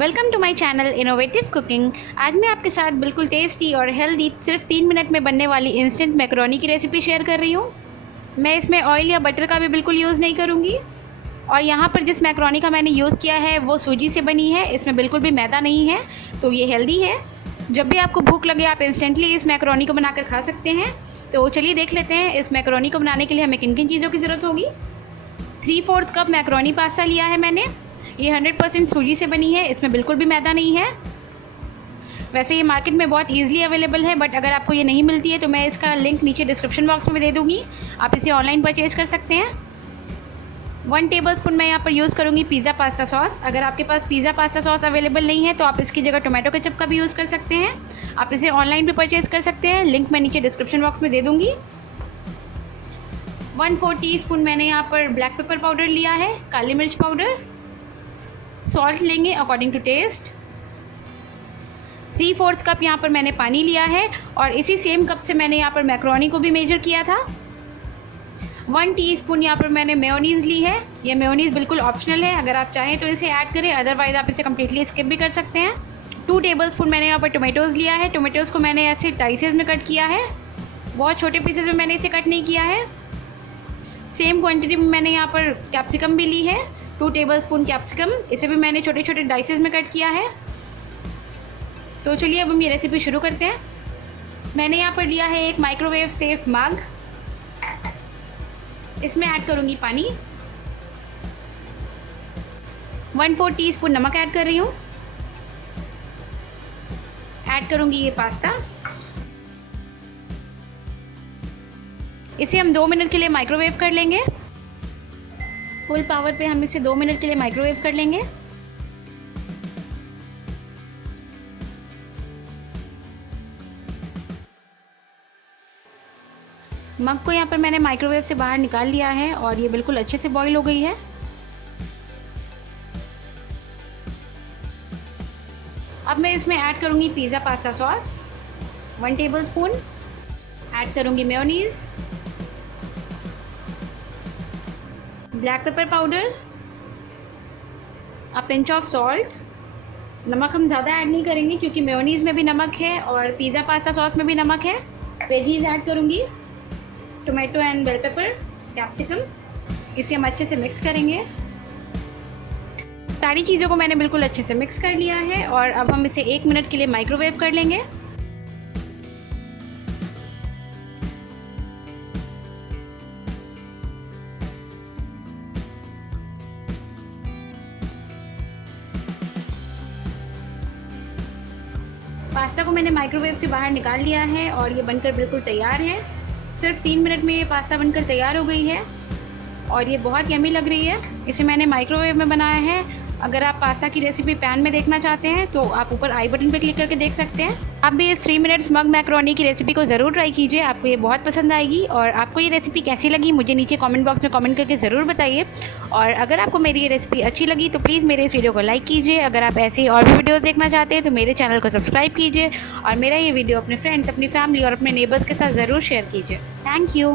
Welcome to my channel innovative cooking. आज मैं आपके साथ बिल्कुल टेस्टी और हेल्दी सिर्फ 3 मिनट में बनने वाली इंस्टेंट मैकरोनी की रेसिपी शेयर कर रही हूँ। मैं इसमें ऑयल या बटर का भी बिल्कुल यूज़ नहीं करूँगी। और यहाँ पर जिस मैकरोनी का मैंने यूज़ किया है वो सूजी से बनी है, इसमें बिल्कुल भी मैदा नहीं है, तो ये हेल्दी है। जब भी आपको भूख लगे आप इंस्टेंटली इस मैकरोनी को बनाकर खा सकते हैं। तो चलिए देख लेते हैं इस मैकरोनी को बनाने के लिए हमें किन किन चीज़ों की ज़रूरत होगी। 3/4 कप मैकरोनी पास्ता लिया है मैंने। ये 100% सूजी से बनी है, इसमें बिल्कुल भी मैदा नहीं है। वैसे ये मार्केट में बहुत ईजिली अवेलेबल है, बट अगर आपको ये नहीं मिलती है तो मैं इसका लिंक नीचे डिस्क्रिप्शन बॉक्स में दे दूँगी, आप इसे ऑनलाइन परचेज़ कर सकते हैं। 1 टेबलस्पून मैं यहाँ पर यूज़ करूँगी पिज़्ज़ा पास्ता सॉस। अगर आपके पास पिज़्ज़ा पास्ता सॉस अवेलेबल नहीं है तो आप इसकी जगह टोमेटो केचप का भी यूज़ कर सकते हैं। आप इसे ऑनलाइन भी परचेज़ कर सकते हैं, लिंक मैं नीचे डिस्क्रिप्शन बॉक्स में दे दूँगी। 1/4 टीस्पून मैंने यहाँ पर ब्लैक पेपर पाउडर लिया है, काली मिर्च पाउडर। सॉल्ट लेंगे अकॉर्डिंग टू टेस्ट। 3/4 कप यहाँ पर मैंने पानी लिया है और इसी सेम कप से मैंने यहाँ पर मैकरोनी को भी मेजर किया था। 1 टीस्पून यहाँ पर मैंने मेयोनीज़ ली है। ये मेयोनीज़ बिल्कुल ऑप्शनल है, अगर आप चाहें तो इसे ऐड करें, अदरवाइज़ आप इसे कम्प्लीटली स्किप भी कर सकते हैं। 2 टेबलस्पून मैंने यहाँ पर टोमेटोज़ लिया है। टोमेटोज़ को मैंने ऐसे डाइसेस में कट किया है, बहुत छोटे पीसेज में मैंने इसे कट नहीं किया है। सेम क्वांटिटी में मैंने यहाँ पर कैप्सिकम भी ली है, 2 टेबलस्पून कैप्सिकम, इसे भी मैंने छोटे छोटे डाइसेस में कट किया है। तो चलिए अब हम ये रेसिपी शुरू करते हैं। मैंने यहाँ पर लिया है एक माइक्रोवेव सेफ मग, इसमें ऐड करूँगी पानी। 1/4 टीस्पून नमक ऐड कर रही हूँ। ऐड करूँगी ये पास्ता। इसे हम 2 मिनट के लिए माइक्रोवेव कर लेंगे। फुल पावर पे हम इसे 2 मिनट के लिए माइक्रोवेव कर लेंगे। मग को यहाँ पर मैंने माइक्रोवेव से बाहर निकाल लिया है और ये बिल्कुल अच्छे से बॉईल हो गई है। अब मैं इसमें ऐड करूँगी pizza pasta sauce 1 tablespoon. Add करूँगी mayonnaise, black pepper powder, a pinch of salt. नमक हम ज़्यादा ऐड नहीं करेंगे क्योंकि मेयोनीज़ में भी नमक है और पिज़्ज़ा पास्ता सॉस में भी नमक है। वेजीज ऐड करूँगी, tomato and bell pepper, capsicum. इसे हम अच्छे से मिक्स करेंगे। सारी चीज़ों को मैंने बिल्कुल अच्छे से मिक्स कर लिया है और अब हम इसे 1 मिनट के लिए माइक्रोवेव कर लेंगे। पास्ता को मैंने माइक्रोवेव से बाहर निकाल लिया है और ये बनकर बिल्कुल तैयार है। सिर्फ 3 मिनट में ये पास्ता बनकर तैयार हो गई है और ये बहुत यम्मी लग रही है। इसे मैंने माइक्रोवेव में बनाया है। अगर आप पास्ता की रेसिपी पैन में देखना चाहते हैं तो आप ऊपर आई बटन पर क्लिक करके देख सकते हैं। आप भी इस 3 मिनट्स मग मैकरोनी की रेसिपी को ज़रूर ट्राई कीजिए, आपको ये बहुत पसंद आएगी। और आपको ये रेसिपी कैसी लगी मुझे नीचे कमेंट बॉक्स में कमेंट करके ज़रूर बताइए। और अगर आपको मेरी ये रेसिपी अच्छी लगी तो प्लीज़ मेरे इस वीडियो को लाइक कीजिए। अगर आप ऐसी और भी वीडियोज़ देखना चाहते हैं तो मेरे चैनल को सब्सक्राइब कीजिए और मेरा ये वीडियो अपने फ्रेंड्स, अपनी फैमिली और अपने नेबर्स के साथ ज़रूर शेयर कीजिए। Thank you.